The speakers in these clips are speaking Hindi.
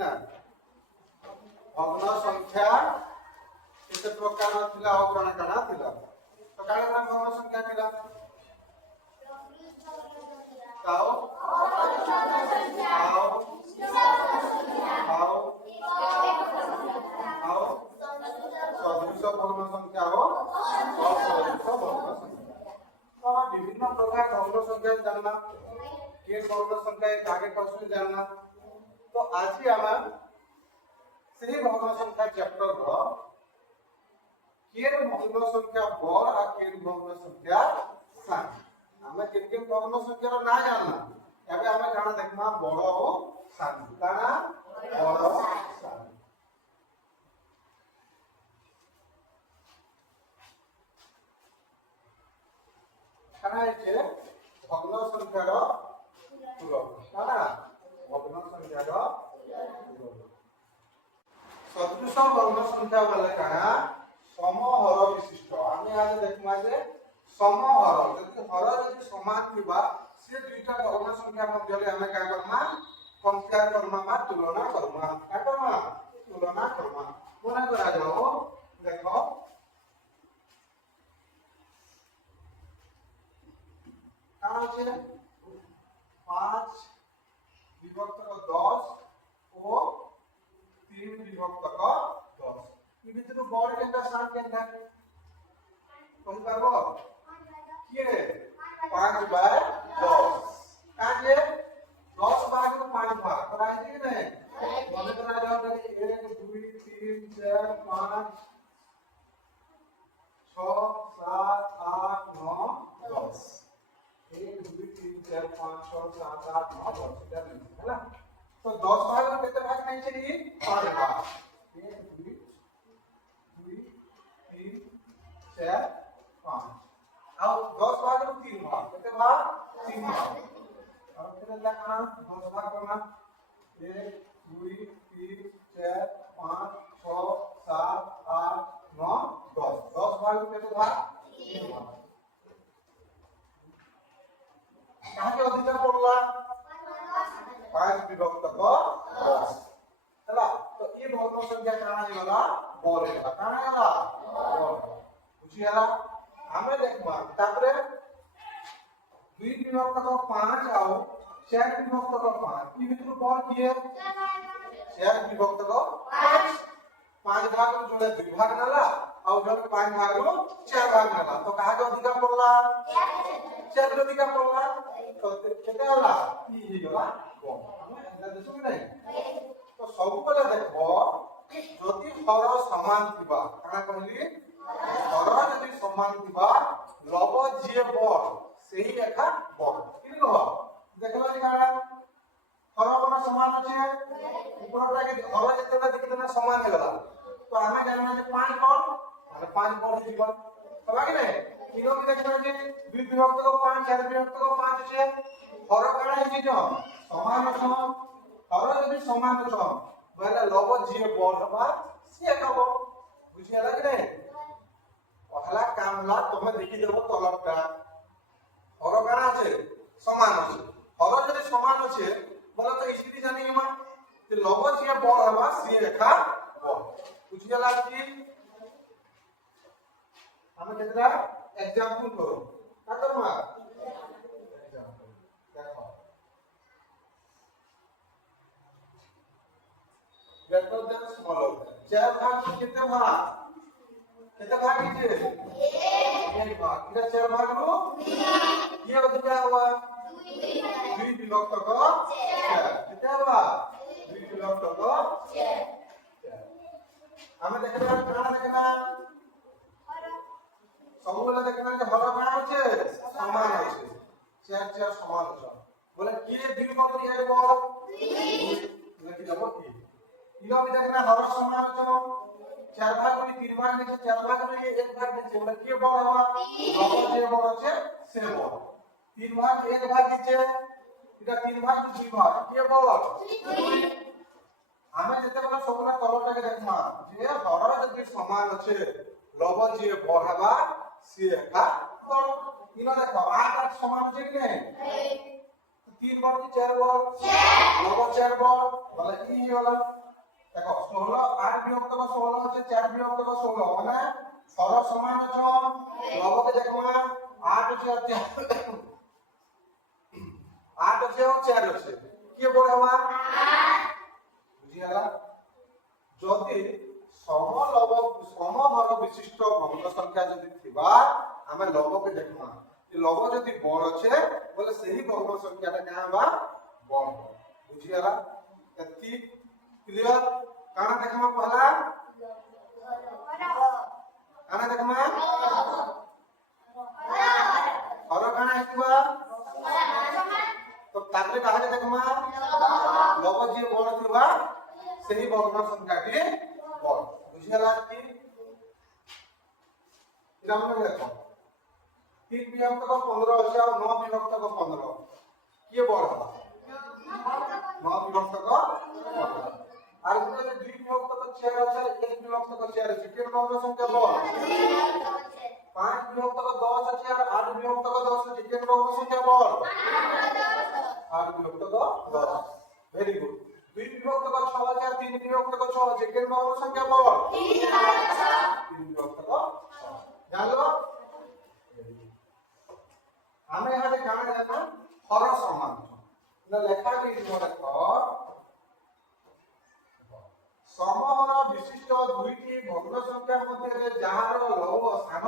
ना भग्न संख्या केते प्रकार थिला और कणा कणा थिला तो काले ना भग्न संख्या थिला काओ आओ आओ आओ सदृश भग्न संख्या हो असदृश भग्न संख्या तो विभिन्न प्रकार भग्न संख्या जानना के भग्न संख्या आगे क्वेश्चन जानना तो आज ही हम सही भग्न संख्या चैप्टर रो केर भग्न संख्या बड़ आ केर भग्न संख्या सान हमें केते भग्न संख्या रो ना जानना एबे हमें काना देखमा बड़ हो सान काना बड़ सान काना है भग्न संख्या रो पूरक काना भग्न संख्या रो सदृश भग्न संख्या वाला काना समहर विशिष्ट आमे आज देखमा जे समहर जति हर जति समान थिबा से दुईटा भग्न संख्या मध्ये हमें का करना कंपेयर करना बा तुलना करना का करना तुलना करना कोना करा जाओ देखो काना छे 5 विभक्त को 10 ओ 3 विभक्त को 10 ई भितर बड़ केटा सान केटा कहि पारबो किए 5/10 काजे 10 भाग में 5 भाग कराई दी नहीं मने करा जाओ 1 2 3 4 5 6 7 8 9 10 1 2 3 4 5 6 7 8 9 10 है ना तो 10 भाग में कितने भाग नहीं चाहिए 5 भाग 1 2 3 4 5 अब 10 भाग में 3 भाग कितने भाग 3 भाग अब कितना करना 10 भाग करना 1 2 3 4 5 6 7 8 9 10 10 भाग में कितने भाग 3 भाग कहां के अधिकार पड़ला 5 विभक्त को 10 चला तो ये भग्न संख्या काना होला बड़ होला काना होला बड़ बुझियाला हमें देखबा तापरे 2 विभक्त को 5 आओ 4 विभक्त को 5 ई भितर बड़ किए 4 विभक्त को 5 भाग में जोड़े 2 भाग नाला और जोड़े 5 भाग में 4 भाग नाला तो कहा के अधिकार पड़ला 4 के अधिकार पड़ला तो केते होला ई हे होला बड़ हमें एटा देखो कि नहीं तो सब बेला देखो जति हर समान थिबा काना कहली हर जति समान थिबा लव जे बड़ सही रेखा बड़ कि कह देखला कि काना हर कोन समान अछि ऊपरटा के हर जतेला देखिना समान हे गला तो हमें जानना जे 5 बड़ माने 5 बड़ जीव तबा कि नहीं तीनों की देखना जे 2 विभक्त को 5 4 विभक्त को 5 छे हर काना हे जो समान छ हर जति समान छ बोले लव जे बड़ हबा से कहबो बुझियाला कि नहीं पहला कामला तमे देखि देबो तलबटा हर काना আছে समान আছে हर जति समान আছে बोले तो इसी जानी हम कि लव जे बड़ हबा से रेखा बड़ बुझियाला कि हम केतरा एग्जांपल करो का करमा एग्जांपल देखो ग्रेटर देन स्मॉलर 4 भाग कितने भाग कीजिए 1 भाग इधर 4 भाग लो ये अधिकार हुआ 2 विभक्त को 4 कितना हुआ 2 विभक्त को 4 हमें देखना सब वाला देखना कि हर का আছে समान আছে 4 4 समान আছে बोले के 2 को दिए बड़ लेकिन अब की इलो भी देखना हर समान আছে 4 भाग में 3 भाग में 4 भाग में 1 भाग में बोले के बड़ हवा लव जे बड़ আছে से बड़ 3 भाग 1 भाग দিছে এটা 3 भाग 2 भाग के बड़ हमें যেতে বলা সবগুলা তলটাকে দেখমা যে হর যদি সমান আছে লব যে বড় হবা সে একা বড় ইনো দেখো 8 8 সমান আছে কি নাই 3 বড় কি 4 বড় 6 লব 4 বড় বলে ই গলা দেখো 16 8 বিভক্ত 16 হচ্ছে 4 বিভক্ত 16 মানে 6 সমান অছন লবকে দেখমা 8 হচ্ছে 8 হচ্ছে 4 হচ্ছে কি বড় হওয়া 8 বুঝিয়ালা যদি সমহর বিশিষ্ট ভগ্ন সংখ্যা যদি থিবা আমি লবকে দেখমা লব যদি বড় আছে বলে সেই ভগ্ন সংখ্যাটা কাঁ বা বড় বুঝিয়ালা এতি ক্লিয়ার কানা দেখমা পহলা কানা দেখমা হর কানা আইবা তো তাহলে কাহাকে দেখমা লব যে বড় থিবা সেই ভগ্ন সংখ্যাটি বড় বুঝিয়ালা কি এরকম দেখো 3 বিভক্ত 15 আছে আর 9 বিভক্ত 15 কি বড় হবে 9 বিভক্ত 15 আর যদি 2 বিভক্ত 4 আছে 1 বিভক্ত 4 আছে কি ভগ্ন সংখ্যা বড় 5 বিভক্ত 10 আছে আর 8 বিভক্ত 10 আছে কি ভগ্ন সংখ্যা বড় 8 বিভক্ত 10 ভেরি গুড 2 বিভক্ত 6 আছে আর 3 বিভক্ত 6 আছে কি ভগ্ন সংখ্যা বড় 3 বিভক্ত 6 জানলো আমি এখানে কানে দেখো হর সমান না লেখা কি দেখো সমহর বিশিষ্ট দুইটি ভগ্ন সংখ্যা মধ্যে যাহার লব স্থান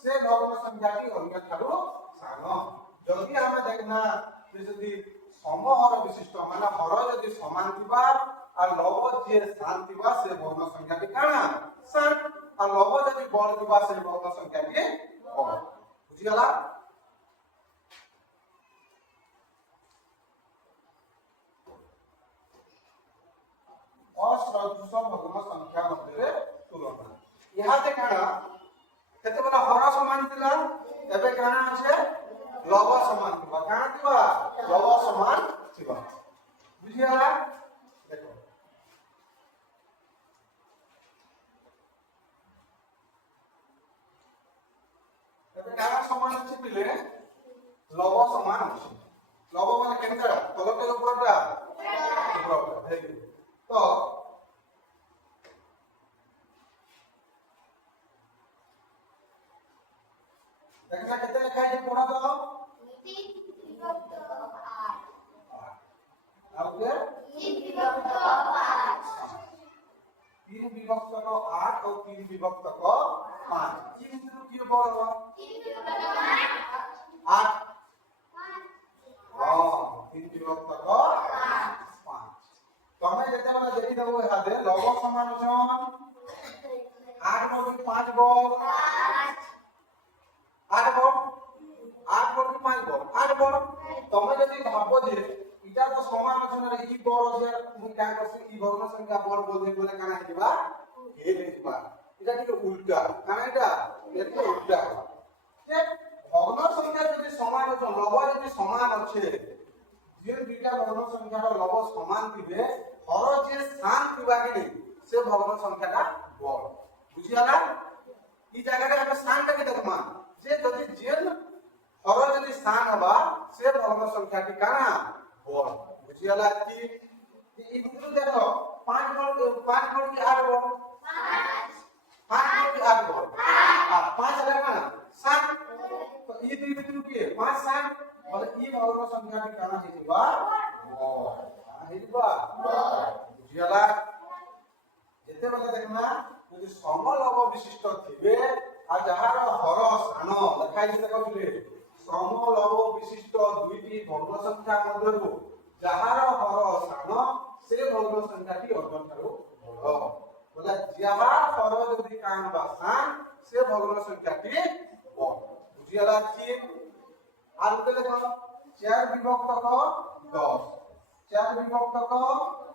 সে ভগ্ন সংখ্যাটি অন্য ঠারু স্থান যদি আমি দেখনা যদি সমহর বিশিষ্ট মানে হর যদি সমান থিবা আর লব যে স্থান থিবা সে ভগ্ন সংখ্যাটি কানা স্থান আর লব যদি বড় থিবা সে ভগ্ন সংখ্যাটি বড় বুঝিগলা অসদৃশ ভগ্ন সংখ্যা মধ্যে তুলনা ইহাতে কানা কেতবেলা হর সমান ଥିଲା এবে কানা আছে লব সমান থিবা কানা থিবা লব সমান থিবা বুঝিয়ালা দেখো এবে কানা সমান আছে পিলে লব সমান আছে লব মানে কেনটা তলতে উপরটা উপরটা দেখো তো देखना कितने लिखा है पूरा तो 3 विभक्त 8 अब 3 विभक्त 5 3 विभक्त को 8 और 3 विभक्त को 5 3 इंटू की बोलो 3 विभक्त 8 हां 3 विभक्त को 5 तमे जेते वाला देखि देबो हादे लव समान छन 8 नो 5 गो 8 गो 8 गो 5 गो 8 गो तमे जदी भाबो जे इटा तो समान छन रे ई बड़ जे मु क्या करसी ई भग्न संख्या बड़ बोलते बोले काना हिबा हे हिबा इटा ठीक उल्टा काना इटा एते उल्टा जे भग्न संख्या जदी समान छन लव जदी समान আছে যে দুইটা ভগ্ন সংখ্যার লব সমান দিবে হর যে স্থান দিবা কি নেই সে ভগ্ন সংখ্যাটা বড় বুঝিয়ালা এই জায়গাটা আমরা স্থানটাকে দেখমা যে যদি জেন হর যদি স্থান হবা সে ভগ্ন সংখ্যাটি কানা বড় বুঝিয়ালা কি এই দুটো দেখো 5 বড় কি 8 বড় 5 বড় কি 8 বড় 5 হলে কানা 7 তো এই দুই ভিতর কি 5 7 বলে এই ভগ্ন সংখ্যাটি কানা হিবা হিবা বুঝিয়ালা যেতে বলে দেখনা যদি সমলব বিশিষ্ট থিবে আর যাহার হর স্থান লেখাইছে দেখো বলে সমলব বিশিষ্ট দুইটি ভগ্ন সংখ্যা মধ্যে যাহার হর স্থান সে ভগ্ন সংখ্যাটি অন্যঠারু বড় বলে যাহার হর যদি কান বা স্থান সে ভগ্ন সংখ্যাটি বড় বুঝিয়ালা কি আর দেখো 4 বিভক্ত 10 4 বিভক্ত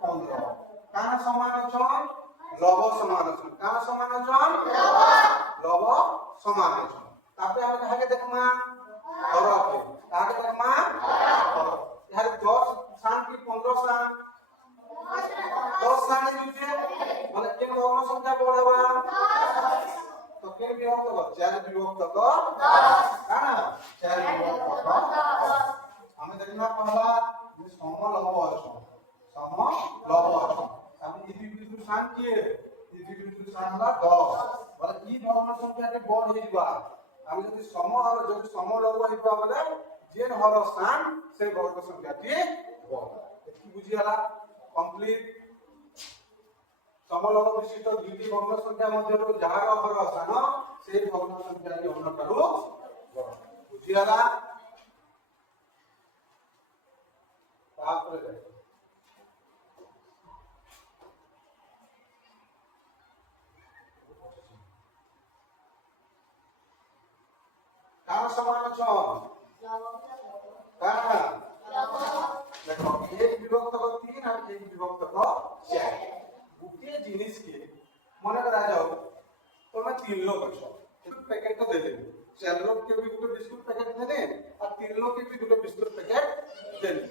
15 কান সমান অছন লব সমান অছন কান সমান অছন লব সমান অছন তারপরে আমরা কাকে দেখমা হরকে কাকে দেখমা হর এর 10 স্থান কি 15 স্থান 10 স্থানে দিতে মানে কোন ভগ্ন সংখ্যা বড় হবে তো কোন বিভক্ত 4 বিভক্ত 10 কানা 4 বিভক্ত 10 আমি দেখনা পহলা যে সমলব অছন সমলব অছন ই বিন্দু স্থান কি ই বিন্দু স্থান হলা 10 মানে ই ভগ্ন সংখ্যাটি বড় হইবা আমি যদি সমলব হইবা বলে যে হর স্থান সেই ভগ্ন সংখ্যাটি বড় কি বুঝিয়ালা কমপ্লিট সমলব বিশিষ্ট দুইটি ভগ্ন সংখ্যা মধ্যରୁ যাହାର হর স্থান সেই ভগ্ন সংখ্যাটি অন্যଠାରୁ বড় বুঝিয়ালা তারপরে কার সমান অছন কার দেখো এক বিভক্ত ক 3 আর এক বিভক্ত ক 4 গোটিয়ে জিনিস কে মনে করা যাও তোমরা 3 লোক আছো एक पैकेट तो दे दे 4 लोग के भी गुटे बिस्कुट पैकेट दे दे और 3 लोग के भी गुटे बिस्कुट पैकेट दे दे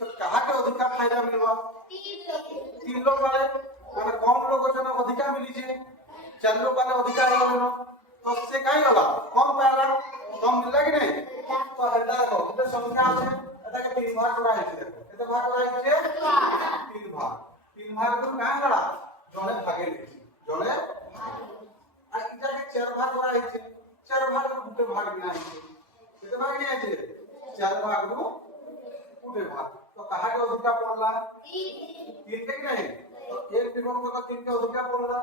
तो कहा के अधिकार फायदा मिलवा 3 लोग वाले माने कम लोग जन अधिकार मिली जे 4 लोग वाले अधिकार होला तो से काई होला कम पाला कम मिलला कि नहीं तो हल्ला को गुटे संख्या আছে এটাকে 3 ভাগ করা হয়েছে দেখো এটা ভাগ করা হয়েছে 3 ভাগ তো কাই होला জনে ভাগে লিখছি জনে আর এটাকে 4 ভাগ করা হয়েছে 4 ভাগ গুটে ভাগ নাই কেতে ভাগ নাই আছে 4 ভাগ गुटे भाग तो कहा के अधिकार पड़ला 3 के नहीं तो एक विभक्त का 3 के अधिकार पड़ला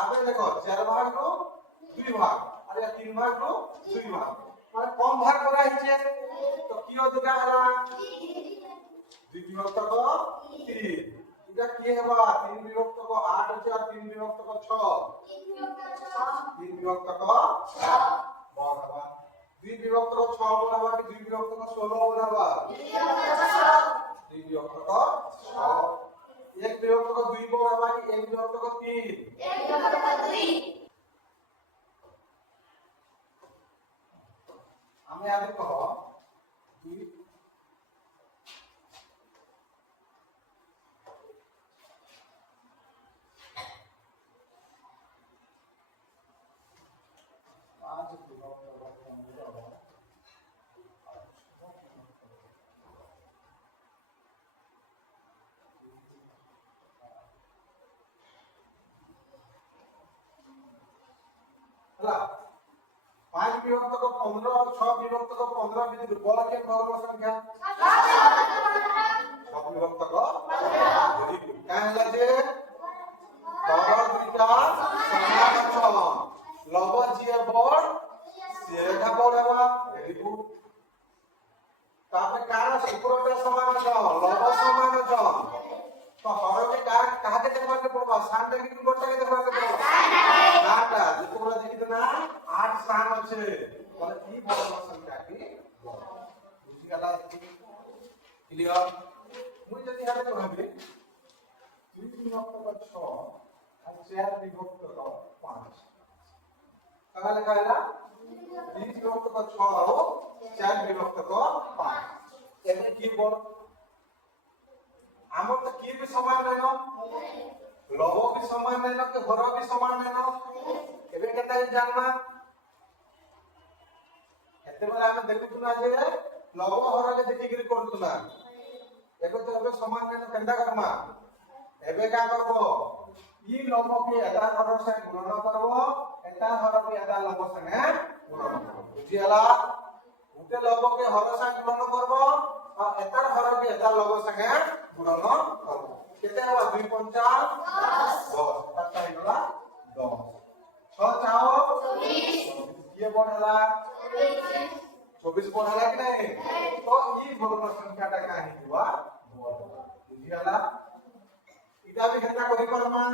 आगे देखो 4 भाग रो 2 भाग और या 3 भाग रो 2 भाग মানে কম ভাগ করা হয়েছে তো কি अधिकार হলা 2 বিভক্ত ক 3 এটা কি হবে 3 বিভক্ত ক 8 আছে আর 3 বিভক্ত ক 6 3 বিভক্ত ক 6 বড় হবে 2 বিভক্ত ক 6 বড় হবে কি 2 বিভক্ত ক 16 বড় হবে 2 বিভক্ত ক 6 1 বিভক্ত ক 2 বড় হবে কি 1 বিভক্ত ক 3 1 বিভক্ত ক 3 আমি আগে কহ 2 5 विभक्त को 15 और 6 विभक्त को 15 विधि बल के भग्न संख्या 6 विभक्त को 15 क्या है जे पर दुईटा समान छ लव जे बड़ सेटा बड़ हेबा वेरी गुड तापर कार सुपरटा समान छ लव समान छ तो हर के कार कहा के देखबा के पड़बा सात के गोटा के देखबा के पड़बा आटा जे তোমরা দেখিতে না 8 স্থান আছে বলে কি ভগ্ন সংখ্যা কি বুঝি গলা ক্লিয়ার মুই যদি হাতে কইবি 2 বিভক্ত ক 6 আর 4 বিভক্ত ক 5 কাহা লেখা হলা 2 বিভক্ত ক 6 আর 4 বিভক্ত ক 5 এখানে কি বল আমার তো কি भी समान रहनो लव भी समान रहनो के हर भी समान रहनो एबे केता जानबा एते बेला हम देखुतुना जे लव हर के देखि गिर करतुना एको तो एबे समान रहनो केंदा करमा एबे का करबो ई लव के एदा हर से गुणन करबो एता हर के एदा लव संगे गुणन बुझियाला उते लव के हर से गुणन करबो आ एता हर के एदा लव संगे गुणन करबो केते हवा 2 50 10 कता हिला 10 6 चाओ 24 ये बढ़ला 24 बढ़ला कि नहीं तो ई भग्न संख्याटा काहे हुआ बुझियाला इटा भी केता करि परमा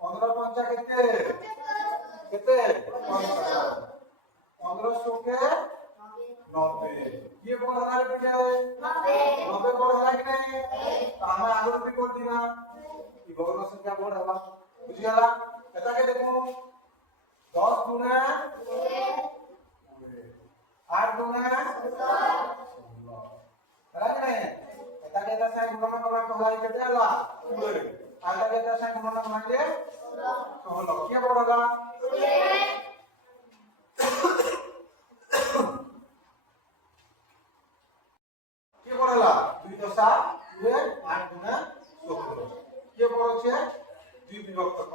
15 पंचा केते केते 15 के 90 ये बढ़ला बेटे 90 बढ़ला कि नहीं तो हम आगे भी कर दिना ई भग्न संख्या बढ़ला बुझियाला एटा के देखो 10 गुना 8 गुना 16 है कि नहीं एटा के एटा से गुणन करला तो हलाई केते हला 16 आटा के एटा से गुणन करला के 16 के बढ़ला के बढ़ला 2 दशा দুয়ে 8 গুণা 16 কে বড় আছে 2 বিভক্ত ক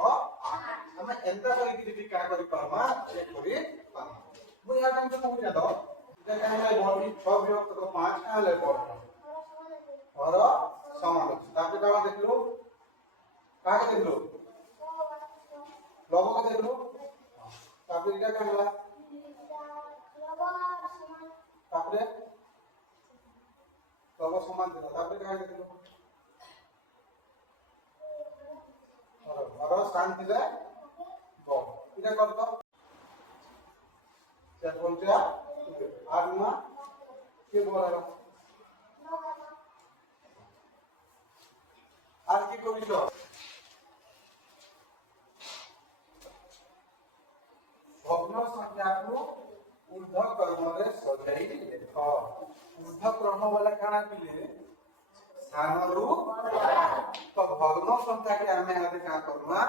8 আমরা এন্তা করি কি যদি কা করি পারমা চেক করি পারমা মই ইয়া টাইম তো কমি না দাও এটা কাইলা বডি 6 বিভক্ত ক 5 কাইলা বড় और समान আছে তারপরে আমরা দেখলো কাকে দেখলো লবকে দেখলো তারপরে এটা কাইলা তারপরে লব সমান দিল তারপরে কাকে দেখলো और स्थान দিলে বড় এটা কত চার পঞ্চা আর না কে বড় আর কি করিস ভগ্ন সংখ্যাକୁ ঊর্ধ্ব ক্রমରେ ସଜାଇ ଲେଖ ঊর্ধ্ব ক্রম বলে কাଣା পিলে স্থানରୁ তো ভগ্ন সংখ্যাকে আমি আগে কাঁ করবা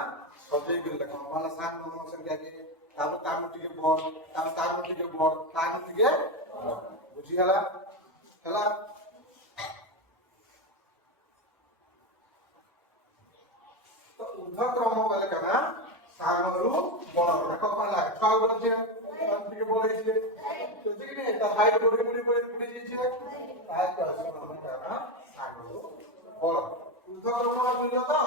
সজাই করে লেখ মানে সাত ভগ্ন সংখ্যাকে তারপর তার টিকে বড় তার টিকে বড় তার টিকে বুঝি গলা হেলা तो ऊर्ध्व क्रम वाले का ना सागरु बड़ देखो कौन लागे छह गुण छे अंतिके बोले छे तो ठीक ने त हाइट बड़ी बड़ी जे छे हाइट का समान का ना सागरु बड़ ऊर्ध्व क्रम मिलो तो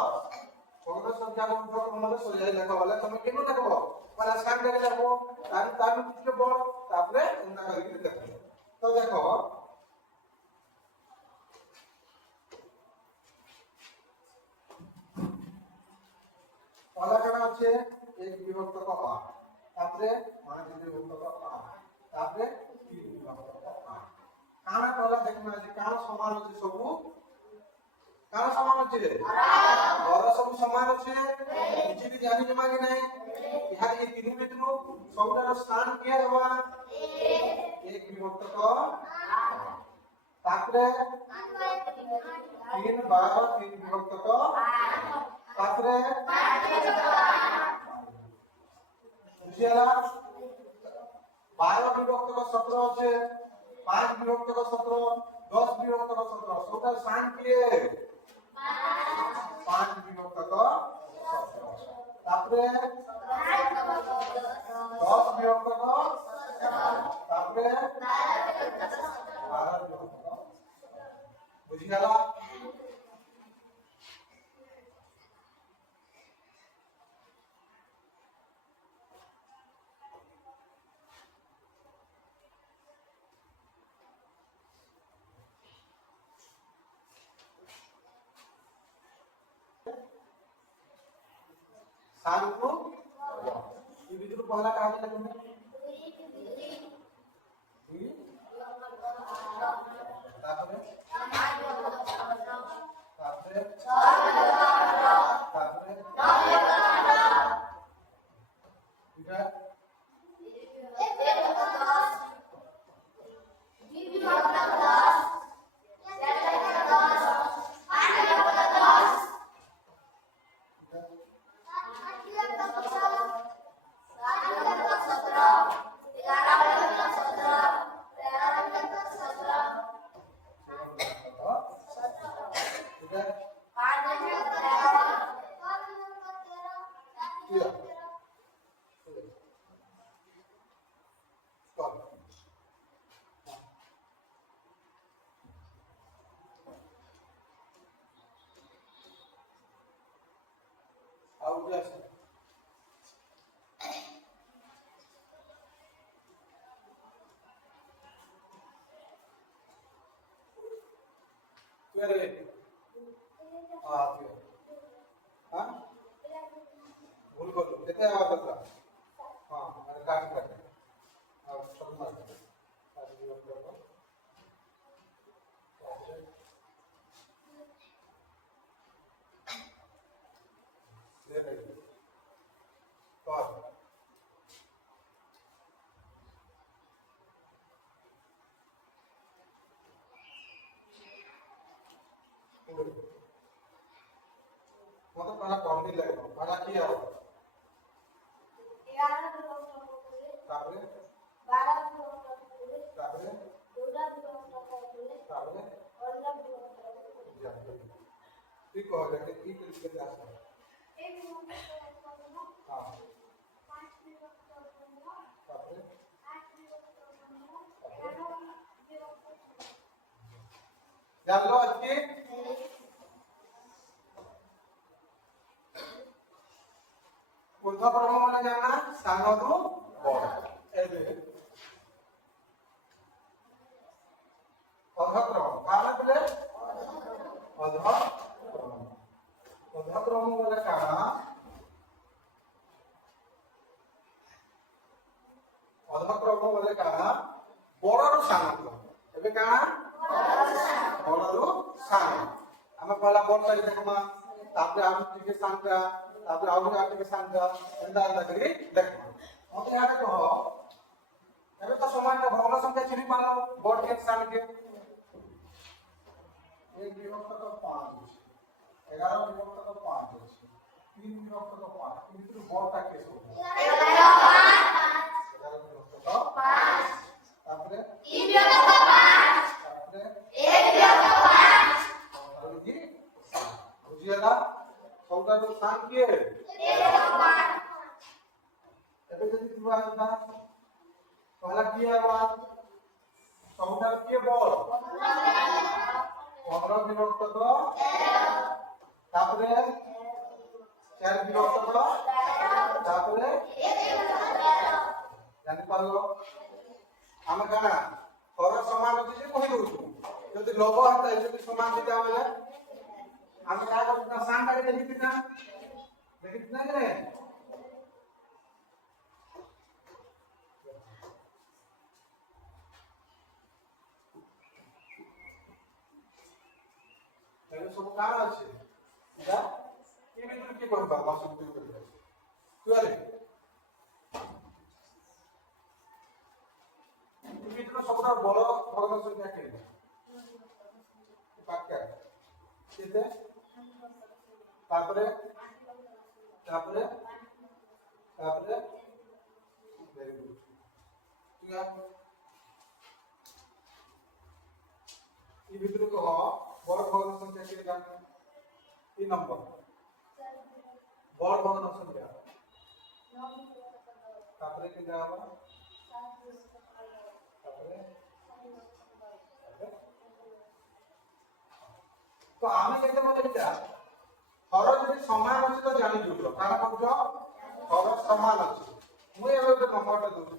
भग्न संख्या ऊर्ध्व क्रम रे सजाई लेखा वाला तुम केनो देखबो वाला साग देके जाबो तार टिके बड़ तापरे उन्ना करके देखबो तो देखो पहला काटा আছে 1 বিভক্ত ক 8 তারপরে 5 বিভক্ত ক 8 তারপরে 3 বিভক্ত ক 8 কানা পহলা দেখনা যে কানা সমান আছে সবু কানা সমান আছে বড় সবু সমান আছে কিছু কি জানি জমা কি নাই ইহার এই তিন ভিতরু সবটার স্থান কি হবা 1 বিভক্ত ক 8 তারপরে 3 12 3 বিভক্ত ক 8 তারপরে বুঝিয়ালা 12 বিভক্ত ক 17 আছে 5 বিভক্ত ক 17 10 বিভক্ত ক 17 সবটার স্থান কি 5 বিভক্ত ক 17 তারপরে 10 বিভক্ত ক তারপরে 12 বিভক্ত ক বুঝিয়ালা सागरु ये बिंदु पहला कहां से लगेगा तारपरे ठीक है भूल कर कितने आवाज था हाँ अरे काट कर और सब मार दे आज भी कर दो ले ले पास मतलब पहला कौन दी लगेगा पहला किया हो 11 तापरे 12 तापरे 14 तापरे 15 तापरे 15 और 15 ठीक हो जाके की तरीके से आसान हां জানলো আজকে ঊর্ধ্বক্রম মানে জানা সানরু বড় এবে অধক্রম কারা বলে অধক্রম বলে কারা অধক্রম বলে কারা বড়ରୁ ସାନ ଏବେ କାଣା ବଡରୁ ସାନ ଆମେ ପହଲା ବଡ କରି ଦେଖମା ତାପରେ ଆଉ ଟିକେ ସାନଟା ତାପରେ ଆଉ ଟିକେ ସାନଟା ଏନ୍ତା ଏନ୍ତା କରି ଦେଖମା ମତେ ଆଡେ କହ ଏବେ ତ ସମାନ ଭଗ୍ନ ସଂଖ୍ୟା ଚିହ୍ନି ପାରଲ ବଡ କେ ସାନ କେ 1 বিভক্ত তো 5 আছে 11 বিভক্ত তো 5 আছে 3 বিভক্ত তো 5 কিন্তু বড়টা কে হবে 11 বিভক্ত তো 5 তারপরে 3 বিভক্ত তো 5 তারপরে 1 বিভক্ত তো 5 আর কি বুঝিয়ালা সৌদার স্থান কি 1 বিভক্ত 5 ଏବେ ଯଦି ଥିବା ନା ପହଲା কি হবা সৌদার কি বল 15 বিভক্ত তো 13 তারপরে 4 বিভক্ত তো তারপরে 1 বিভক্ত তো 13 জানি পারলো ଆମେ କାଣା ପର ସମାନ ଅଛି ଯେ କହି ଦଉଛୁ ଯଦି ଲବ ହାତ ଯଦି ସମାନ ଦିଟା ବୋଲେ ଆମେ କାହା କରୁଛୁ ନା ସାନ ଟାକେ ଦେଖିଥିନା କି ନାହିଁ ଏବେ ସବୁ କାଣା ଅଛି ଏଟା କି ଭିତରୁ କି କହିବା ବାସୁମତି କରିବା ତୁଆରେ ভিতরে সবটা বড় ভগ্ন সংখ্যা কেটে পাক্কা সেটা তারপরে তারপরে তারপরে ভেরি গুড ঠিক আছে এই ভিতরে কহ বড় ভগ্ন সংখ্যা কেটে 3 নম্বর বড় ভগ্ন সংখ্যা তারপরে কি দেওয়া হবে তো আমি যেতে বলে এটা হর যদি সমান আছে তো জানি জুড়লো কারণ কত হর সমান আছে মই এবে একটা নম্বরটা দেব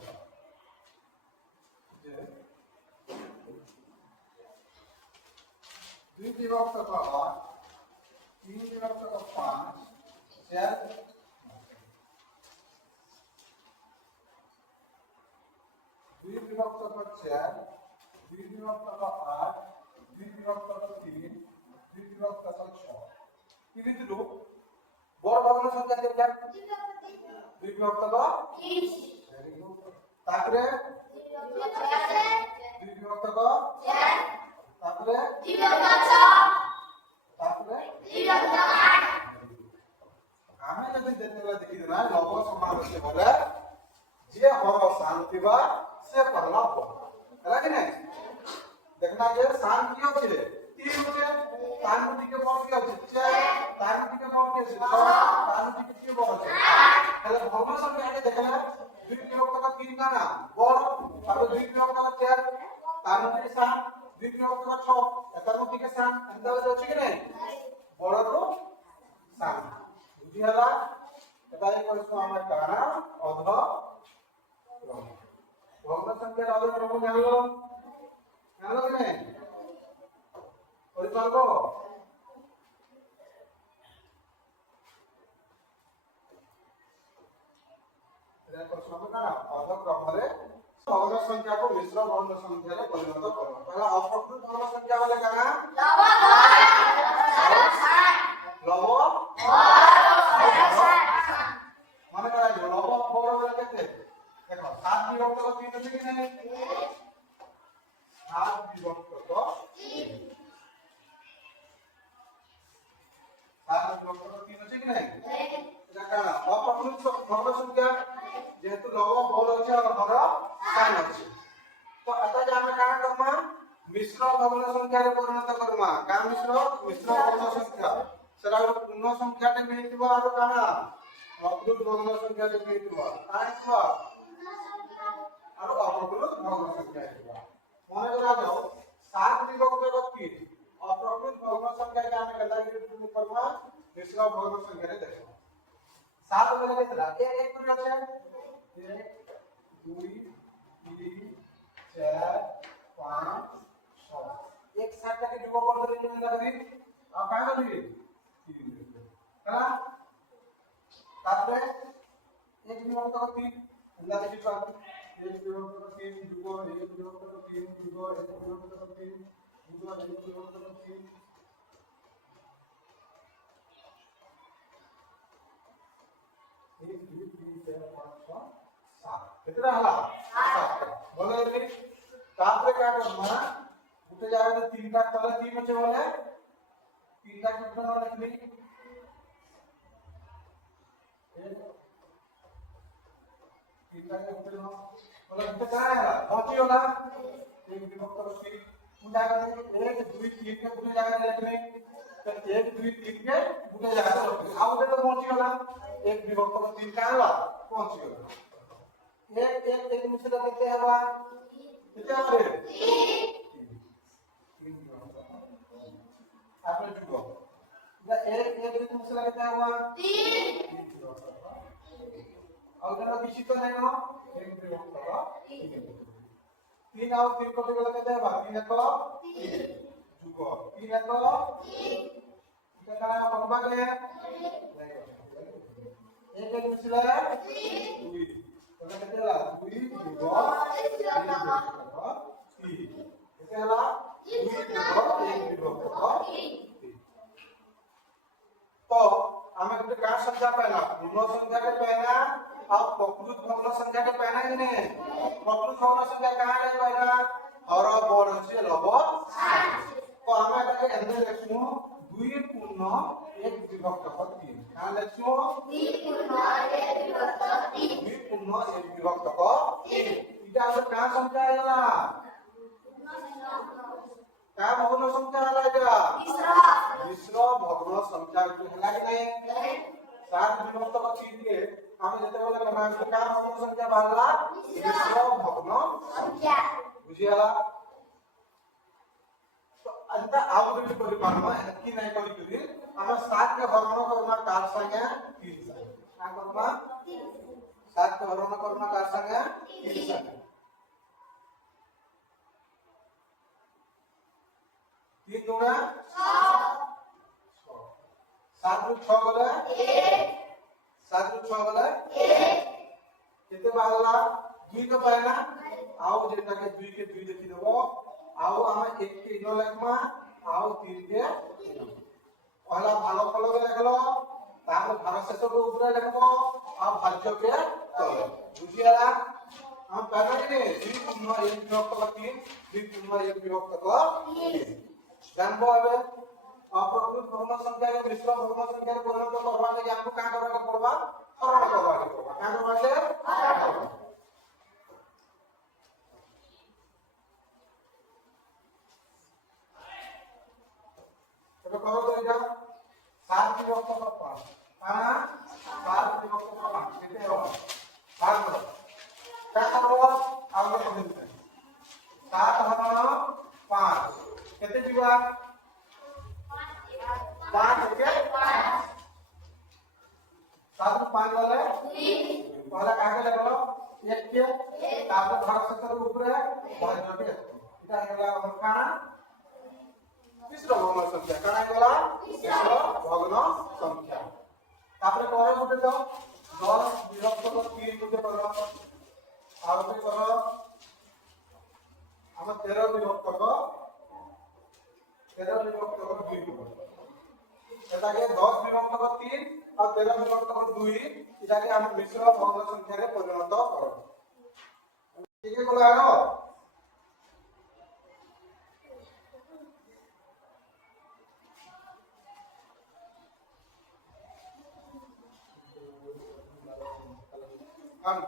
যে 2 বিভক্ত তো 8 3 বিভক্ত তো 5 4 2 বিভক্ত তো 4 2 বিভক্ত তো 8 2 বিভক্ত তো 3 2 বিভক্ত তো 6 কি ভিতরু বড় ভগ্ন সংখ্যা দেখা 2 বিভক্ত তো 30 ভেরি গুড তারপরে 2 বিভক্ত তো 4 তারপরে 2 বিভক্ত 6 তারপরে 2 বিভক্ত 8 আমি যদি দেখতেলা দেখি না লব সমান আছে বলে যে হর শান্তিবা से पहला है कि नहीं देखना ये शान की होती है 3 होते हैं तानुटी के बल की होती है 4 तानुटी के बल की होती है 6 तानुटी के बल होती है पहले भग्न संख्या के देखना 2 विभक्त का 3 का ना बड़ और 2 विभक्त का 4 तानुटी के शान 2 विभक्त का 6 तानुटी के शान अंदर আছে কি नहीं বড় रो शान বুঝি হলা এবারে কইছো আমরা কানা অধ ভগ্ন সংখ্যার আলোর ক্রম জানলো জানলো কি নাই কই পারবো এটা প্রশ্ন না অধ ক্রমরে ভগ্ন সংখ্যাকে মিশ্র ভগ্ন সংখ্যারে পরিণত করো তাহলে অপ্রকৃত ভগ্ন সংখ্যা বলে কানা লব মানে করা লব বড় বলে কেতে देखो 7 विभक्त को 3 আছে কি নাই 7 विभक्त को 3 7 विभक्त को 3 আছে কি নাই এটা কানা অপ্রকৃত ভগ্ন সংখ্যা যেহেতু লব বল আছে আর হর সান আছে তো এটা যে আমরা কানা করব মিশ্র ভগ্ন সংখ্যারে পরিণত করমা কা মিশ্র মিশ্র ভগ্ন সংখ্যা সেটা হলো পূর্ণ সংখ্যাতে মিলিব আর কানা অপ্রকৃত ভগ্ন সংখ্যাতে মিলিব কাই ছ আর অপ্রকৃত ভগ্ন সংখ্যা মনে করা যাও 7 বিভক্ত 3 অপ্রকৃত ভগ্ন সংখ্যাকে আমি কেদাগিরি করমা মিশ্র ভগ্ন সংখ্যারে দেখো 7 বলে কেতলা এক করে আছে 1 2 3 4 5 6 एक साथ जाके जुगो कर दे में लगा दी अब काय कर दी है तारपरे एक विभक्त को 3 अंदाज की बात एक विभक्त को 3 जुगो एक विभक्त को 3 जुगो एक विभक्त को 3 जुगो एक विभक्त को 3 1 2 3 4 5 6 7 कितना हला 7 बोले रे तारपरे क्या करना उठे जाएगा तो 3 का तले 3 बचे बोले 3 का कितना वाला लिखनी तीन का ऊपर नो बोला कितना क्या है पहुंची होला एक विभक्त को 3 उठा कर 1 2 3 के उठे जाएगा लिखनी तो 1 2 3 के उठे जाएगा आओ तो पहुंची होला एक विभक्त को 3 का होला पहुंची होला एक मिश्र कितने हवा कितने हवा आपने जुगो एक मिश्र कितने हुआ 3 और जरा किसी तो नहीं ना एक विभक्त होगा 3 और 3 को बोला कहते हैं 3 को 3 जुगो 3 को 3 कितना बनवा गया एक मिश्र 2 बोला कहते हैं 2 जुगो 3 कितना ला 2 जुगो 1 विभक्त होगा तो हमें गोटे का संख्या पाइला पूर्ण संख्या के पाइला और प्रकृत भग्न संख्या के पाइला कि नहीं प्रकृत भग्न संख्या कहां ले पाइला और बड़ से लब तो हमें एटाके एंदे लिखमु 2 पूर्ण 1 विभक्त 3 कहां लिखमु 2 पूर्ण 1 विभक्त 3 2 पूर्ण 1 विभक्त 3 इटा हम का संख्या आइला का भग्न संख्या आला इटा मिश्र भग्न संख्या होला कि नहीं 7 विभक्त 3 के हम जते बोले का भग्न संख्या बाहरला मिश्र भग्न संख्या बुझियाला तो अंत आप भी करि पारमा कि नहीं करि कि हम 7 के भग्न करना कार संख्या 3 का करना 7 के भग्न करना कार संख्या 3 संख्या 3 दूना 7 ରୁ 6 ଗଲେ 7 ରୁ 6 ଗଲେ केते बाहरला 2 के पाइला आओ जेटा के 2 के 2 देखि देबो आओ हम 1 के इनो लेखमा आओ 3 के पहला भालो फलो के लेखलो तापर भालो शेष को ऊपर लेखबो आ भाज्य के तले बुझियाला हम पहला ने 2 पूर्ण 1 विभक्त 3 2 पूर्ण 1 विभक्त 3 जानबो आबे अप्रकृत भग्न संख्या के मिश्र भग्न संख्या के परिणत करबा ले हमको का करबा पड़बा हरण करबा पड़बा का करबा ले हरण तो करो तो इधर 7 विभक्त 5 हां 7 विभक्त 5 कितने हो 5 करो क्या करो आगे पढ़ते हैं 7 हरण 5 कितने जीवा 5 के 7 ରୁ 5 वाले पहला काहे लगलो 1 के तापर भाग सतर ऊपर भाज्य के इटा हेला हमर काना मिश्र भग्न संख्या काना हेला मिश्र भग्न संख्या तापर करे गुटे तो 10 विभक्त 3 गुटे करो आ गुटे करो हम 13 विभक्त 2 करो एटाके 10 विभक्त 3 और 13 विभक्त 2 इटाके हम मिश्र भग्न संख्या रे परिणत करो ठीक है बोला आरो हम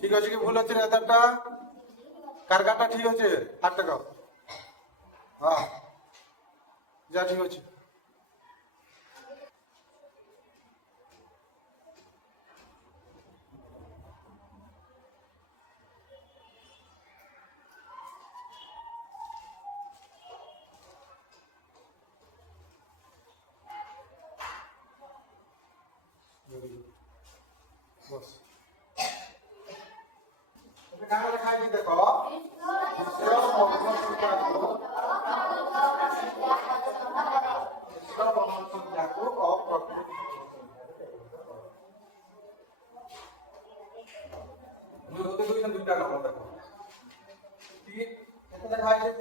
ঠিক আছে কি ভুল হচ্ছে রেজাল্টটা? কার কাটা ঠিক আছে? 8 টাকা। হ্যাঁ যা ঠিক আছে। বস তুমি কাকে লেখাই দিতে দেখো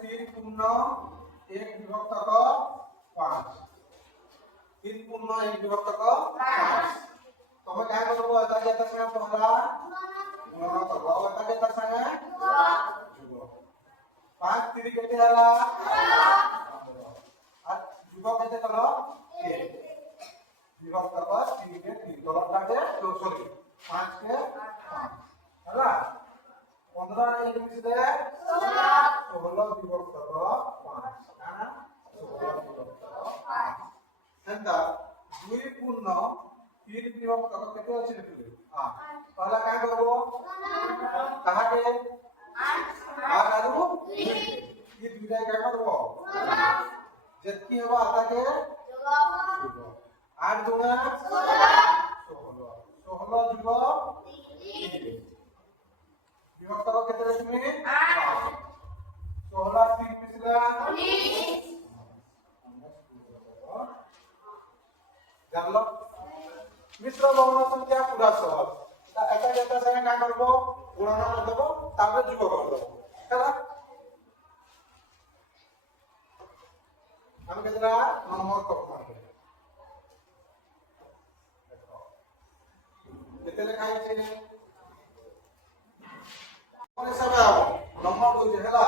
तीन पूर्ण एक विभक्त का 5 तीन पूर्ण एक विभक्त का 5 तुम्हें क्या करोगे आता जाता है तुम्हारा गुणा करो आता जाता है जुगो 5 3 कितने आला आज जुगो कितने करो 1 विभक्त का 3 के 3 तो लौटा तो सॉरी 5 के 5 हैला 15 एक मिले 16 विभक्त का 5 है ना 16 विभक्त का 5 सेंटा 2 पूर्ण 3 विभक्त का कितने আছে লিখলে 8 তাহলে क्या করব कहां के 8 আর 2 ये দুইটাই क्या করব যেতকি হবে আটাকে যোগ 8 দুনা 16 16 যোগ 3 विभक्त का कितने তুমি 8 16 3 पिछला 19 জানলো মিশ্র বর্ণ সংখ্যা পুরা সহজ তা এটা যেটা সঙ্গে কাজ করব গুণন করে দেব তারপরে যোগ করে দেব তাহলে আমি কেতরা নম্বর করব কেতে লেখা আছে কোন হিসাবে নম্বর দউছে হেলা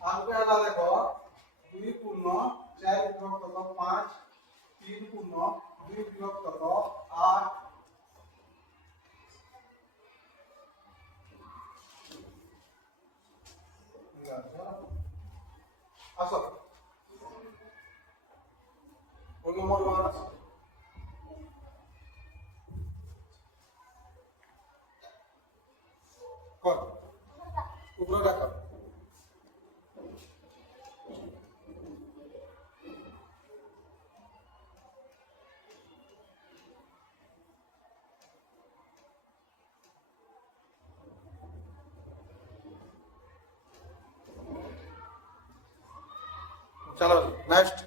আমকে হেলা দেখো 2 পূর্ণ 4 বিভক্ত 5 3 পূর্ণ 2 বিভক্ত 8 আসো কোন নম্বর মান আছে কর উপরে রাখো चलो नेक्स्ट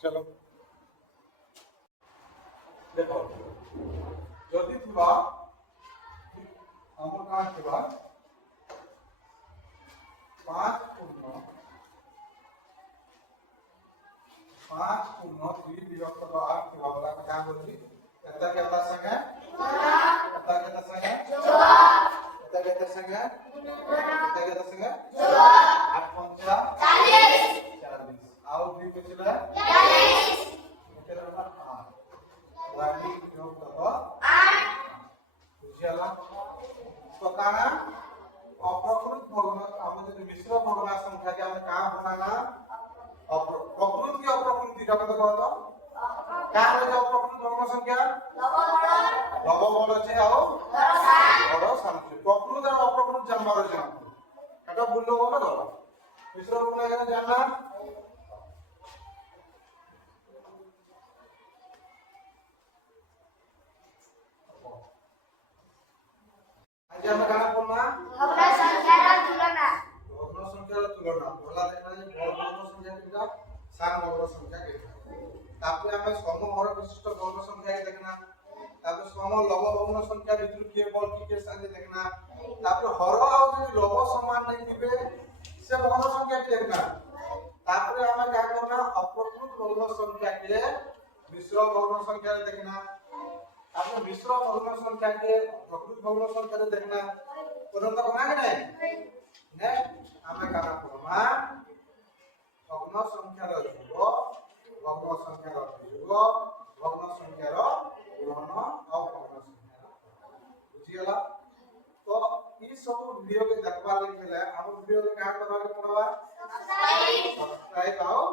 चलो देखो যদি থিবা আমার কাজ থিবা 5 পূর্ণ 3 বিভক্ত 8 থিবা বলা আমি কাজ বলি এটা কেতা সঙ্গে এটা কেতা সঙ্গে যোগ এটা কেতা সঙ্গে এটা কেতা সঙ্গে যোগ 8 पंचा 40 आओ भी पिछला 40 केतना 8 वाली विभक्त 8 বুঝিয়ালা তো কানা অপ্রকৃত ভগ্ন আমাদের মিশ্র ভগ্ন সংখ্যাকে আমরা কা বানানা অপ্রকৃত কি অপ্রকৃত যেটা কথা বলতো কা হচ্ছে অপ্রকৃত ভগ্ন সংখ্যা লব বল আছে আও বড় সংখ্যা প্রকৃত আর অপ্রকৃত জানবার আছে এটা বললো বলো তো মিশ্র ভগ্ন এখানে জানলা ये हम गाना पढ़ना भग्न संख्यार तुलना भग्न संख्यार तुलना बोला देखना जे भग्न संख्या किटा सार भग्न संख्या किटा तापर हम सम हर विशिष्ट भग्न संख्या के देखना तापर सम लव भग्न संख्या भितर के बल के साथ देखना तापर हर और जो लव समान नहीं थिबे से भग्न संख्या के देखना तापर हम क्या करना अप्रकृत भग्न संख्या के मिश्र भग्न संख्या देखना आपने मिश्र भग्न संख्या के प्रकृत भग्न संख्या रे देखना तुरंत बना के नहीं नेक्स्ट हमें करना पड़ना भग्न संख्या रो जुग भग्न संख्या रो जुग भग्न संख्या रो गुणन और भग्न संख्या बुझी गला तो ई सब वीडियो के देखबा ले हम वीडियो के का करबा के पड़वा सब्सक्राइब आओ